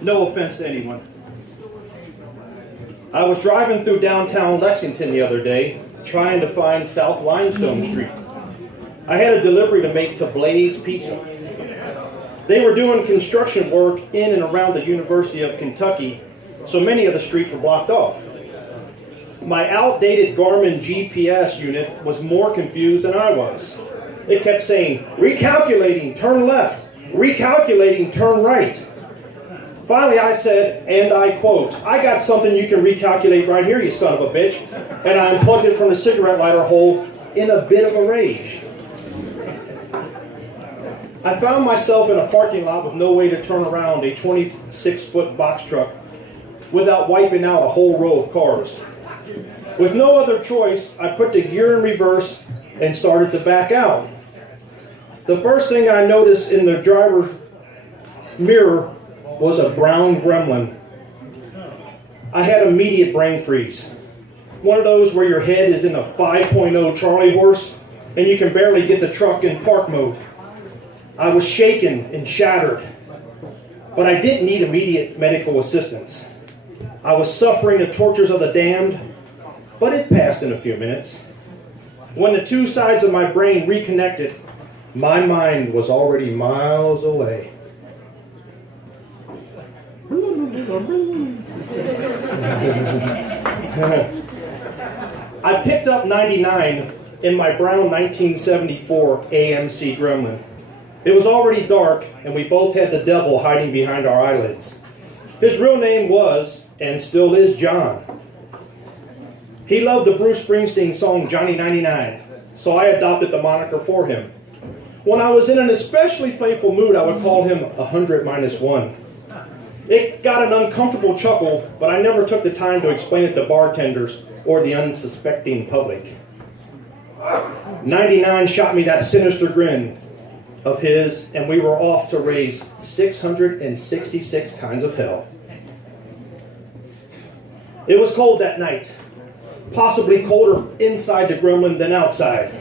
No offense to anyone. I was driving through downtown Lexington the other day, trying to find South Limestone Street. I had a delivery to make to Blaze Pizza. They were doing construction work in and around the University of Kentucky, so many of the streets were blocked off. My outdated Garmin GPS unit was more confused than I was. It kept saying, recalculating, turn left, recalculating, turn right. Finally, I said, and I quote, I got something you can recalculate right here, you son of a bitch. And I unplugged it from the cigarette lighter hole in a bit of a rage. I found myself in a parking lot with no way to turn around a 26-foot box truck without wiping out a whole row of cars. With no other choice, I put the gear in reverse and started to back out. The first thing I noticed in the driver's mirror was a brown gremlin. I had immediate brain freeze. One of those where your head is in a 5.0 Charlie horse and you can barely get the truck in park mode. I was shaken and shattered, but I didn't need immediate medical assistance. I was suffering the tortures of the damned, but it passed in a few minutes. When the two sides of my brain reconnected, my mind was already miles away. I picked up 99 in my brown 1974 AMC Gremlin. It was already dark, and we both had the devil hiding behind our eyelids. His real name was, and still is, John. He loved the Bruce Springsteen song Johnny 99, so I adopted the moniker for him. When I was in an especially playful mood, I would call him 100 minus 1. It got an uncomfortable chuckle, but I never took the time to explain it to bartenders or the unsuspecting public. 99 shot me that sinister grin of his, and we were off to raise 666 kinds of hell. It was cold that night, possibly colder inside the Gremlin than outside.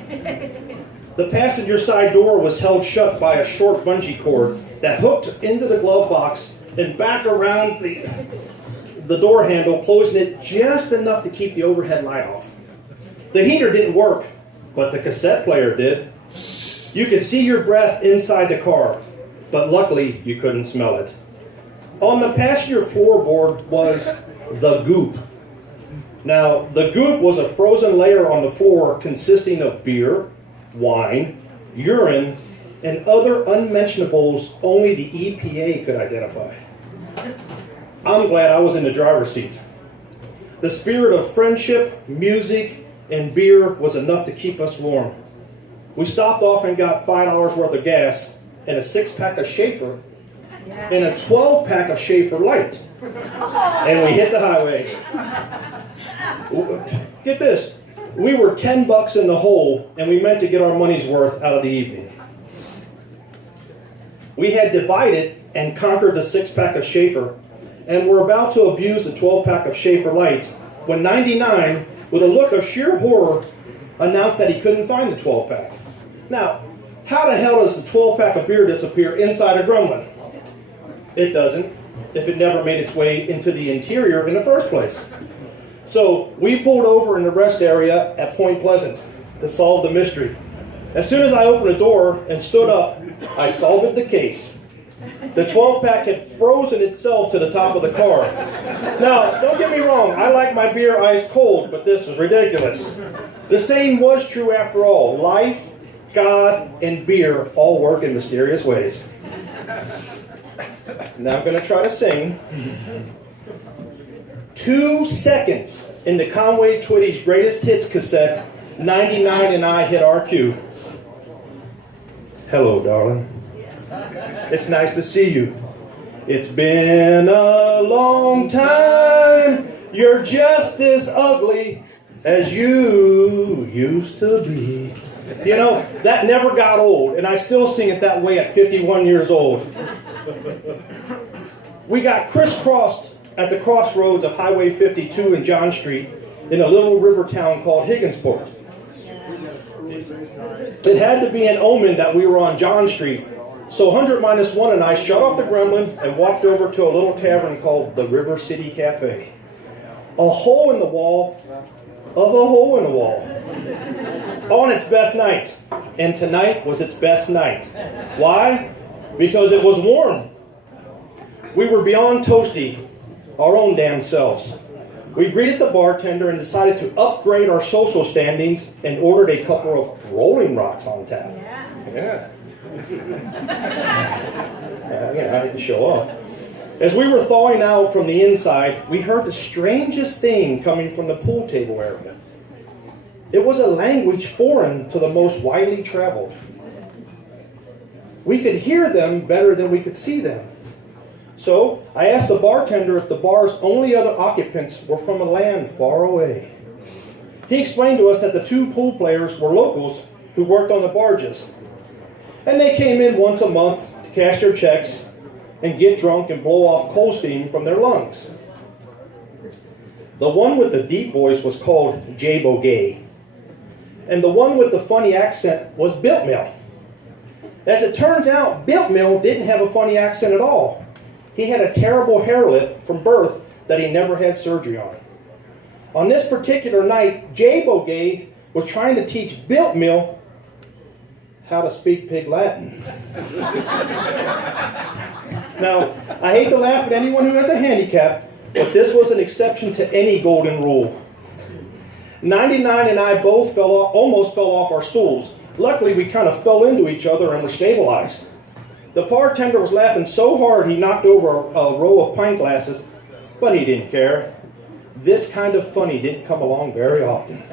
The passenger side door was held shut by a short bungee cord that hooked into the glove box and back around the door handle, closing it just enough to keep the overhead light off. The heater didn't work, but the cassette player did. You could see your breath inside the car, but luckily you couldn't smell it. On the passenger floorboard was the goop. Now, the goop was a frozen layer on the floor consisting of beer, wine, urine, and other unmentionables only the EPA could identify. I'm glad I was in the driver's seat. The spirit of friendship, music, and beer was enough to keep us warm. We stopped off and got $5 worth of gas and a 6-pack of Schaefer and a 12-pack of Schaefer Light. And we hit the highway. Get this. We were $10 in the hole, and we meant to get our money's worth out of the evening. We had divided and conquered the 6-pack of Schaefer, and were about to abuse the 12-pack of Schaefer Light when 99, with a look of sheer horror, announced that he couldn't find the 12-pack. Now, how the hell does the 12-pack of beer disappear inside a Gremlin? It doesn't, if it never made its way into the interior in the first place. So we pulled over in the rest area at Point Pleasant to solve the mystery. As soon as I opened the door and stood up, I solved the case. The 12-pack had frozen itself to the top of the car. Now, don't get me wrong, I like my beer ice cold, but this was ridiculous. The saying was true after all. Life, God, and beer all work in mysterious ways. Now I'm going to try to sing. 2 seconds in the Conway Twitty's greatest hits cassette, 99 and I hit our cue. Hello, darling. It's nice to see you. It's been a long time. You're just as ugly as you used to be. You know, that never got old, and I still sing it that way at 51 years old. We got crisscrossed at the crossroads of Highway 52 and John Street in a little river town called Higginsport. It had to be an omen that we were on John Street, So 100 minus 1 and I shut off the gremlin and walked over to a little tavern called the River City Cafe. A hole in the wall of a hole in the wall. On its best night. And tonight was its best night. Why? Because it was warm. We were beyond toasty, our own damn selves. We greeted the bartender and decided to upgrade our social standings and ordered a couple of Rolling Rocks on tap. Yeah. I had to show off. As we were thawing out from the inside, we heard the strangest thing coming from the pool table area. It was a language foreign to the most widely traveled. We could hear them better than we could see them. So I asked the bartender if the bar's only other occupants were from a land far away. He explained to us that the two pool players were locals who worked on the barges. And they came in once a month to cash their checks and get drunk and blow off coal steam from their lungs. The one with the deep voice was called Jay Bogay. And the one with the funny accent was Built Mill. As it turns out, Built Mill didn't have a funny accent at all. He had a terrible hair lip from birth that he never had surgery on. On this particular night, Jay Bogay was trying to teach Built Mill how to speak Pig Latin. Now, I hate to laugh at anyone who has a handicap, but this was an exception to any golden rule. 99 and I both almost fell off our stools. Luckily, we kind of fell into each other and were stabilized. The bartender was laughing so hard he knocked over a row of pint glasses, but he didn't care. This kind of funny didn't come along very often.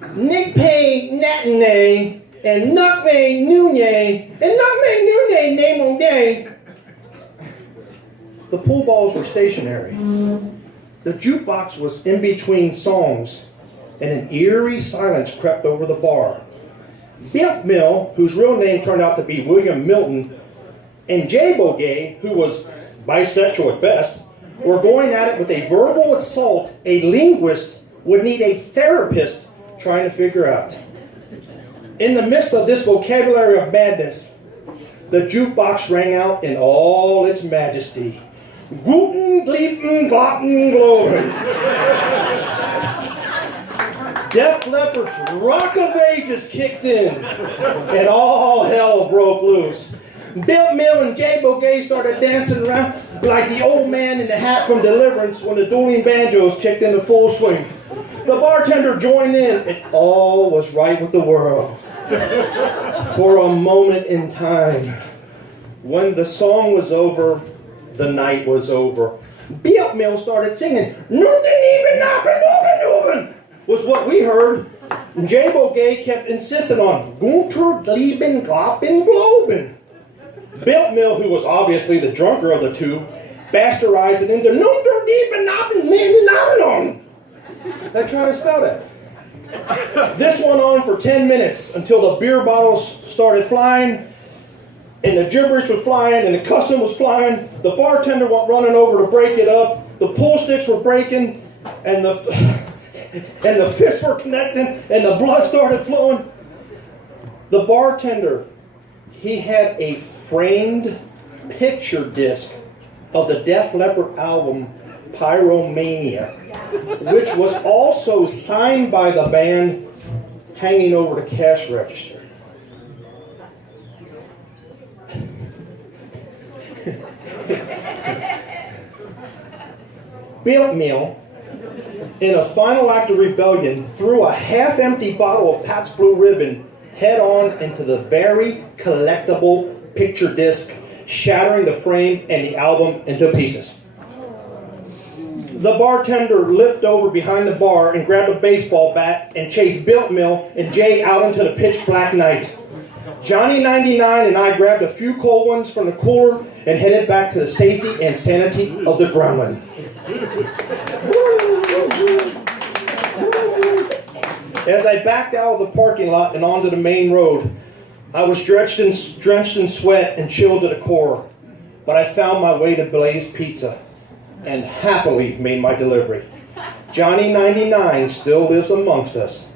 Nigpay Natinay and Nukme Nunye and Nukme Nunye Name Day. The pool balls were stationary. The jukebox was in between songs, and an eerie silence crept over the bar. Built Mill, whose real name turned out to be William Milton, and Jay Bogay, who was bisexual at best, were going at it with a verbal assault a linguist would need a therapist trying to figure out. In the midst of this vocabulary of madness, the jukebox rang out in all its majesty. Guten, Gleiban, Glauchen, Globen. Def Leppard's Rock of Ages kicked in, and all hell broke loose. Built Mill and Jay Bogay started dancing around like the old man in the hat from Deliverance when the dueling banjos kicked into full swing. The bartender joined in, and all was right with the world. For a moment in time, when the song was over, the night was over. Built Mill started singing, "Nothing even nothing, nothing, was what we heard. And Jay Bogay kept insisting on Gunter, Gleiban, Globen. Built Mill, who was obviously the drunker of the two, bastardized it into Nunter, Deep, and I try to spell that. This went on for 10 minutes until the beer bottles started flying, and the gibberish was flying, and the cussing was flying. The bartender went running over to break it up. The pool sticks were breaking, and the fists were connecting, and the blood started flowing. The bartender, he had a framed picture disc of the Def Leppard album Pyromania, which was also signed by the band, hanging over the cash register. Built Mill, in a final act of rebellion, threw a half-empty bottle of Pabst Blue Ribbon head-on into the very collectible picture disc, shattering the frame and the album into pieces. The bartender limped over behind the bar and grabbed a baseball bat and chased Built Mill and Jay out into the pitch-black night. Johnny 99 and I grabbed a few cold ones from the cooler and headed back to the safety and sanity of the gremlin. As I backed out of the parking lot and onto the main road, I was drenched in sweat and chilled to the core, but I found my way to Blaze Pizza and happily made my delivery. Johnny 99 still lives amongst us,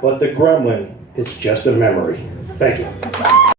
but the gremlin it's just a memory. Thank you.